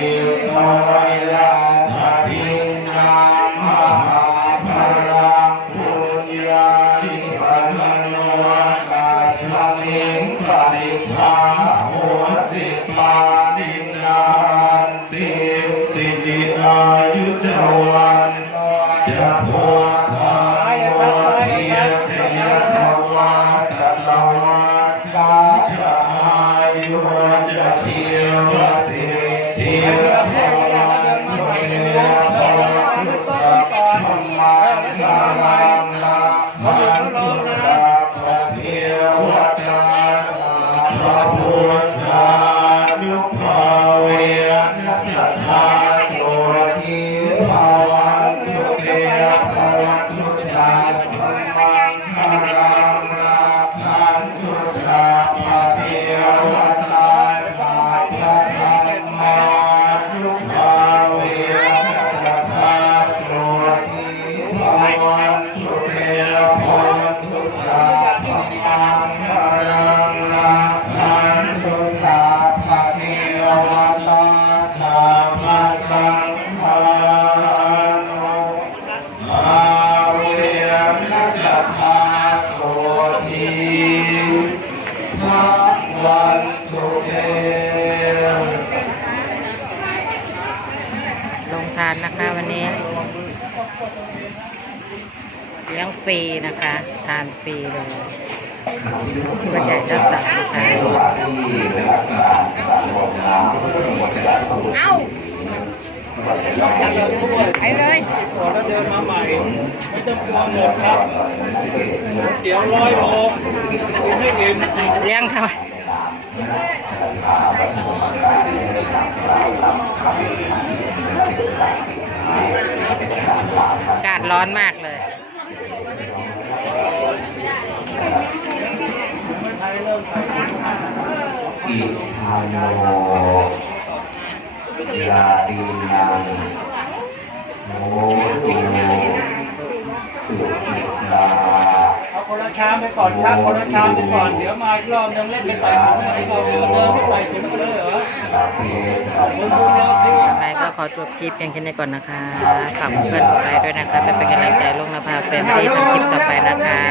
Thank you. เทวตาพระพุทธานุภา ลงทานนะคะวันนี้เลี้ยงฟรีนะคะ ทานฟรีเลย ที่วัดใหญ่เจ้าสังนะเอาไปเลยขอแล้วเดินมาใหม่ ไม่ต้องกลัวหมดครับเดี๋ยวร้อยโลกินให้อิ่มเลี้ยงทำไมอากาศร้อนมากเลย อิทานโนยาดีนังโมตุสุขิตาเอาคนละชามไปก่อนครับคนละชามไปก่อน เดี๋ยวมาอีกรอบนึงเล่นไปใส่ถุงให้เราเดินไปใส่ถุงกันเลยเหรอยังไงก็ขอจบคลิปเพียงแค่นี้ก่อนนะคะฝากเพื่อนกดไลค์ด้วยนะคะเป็นกำลังใจลงนภาแฟมิลี่ทำคลิปต่อไปนะคะ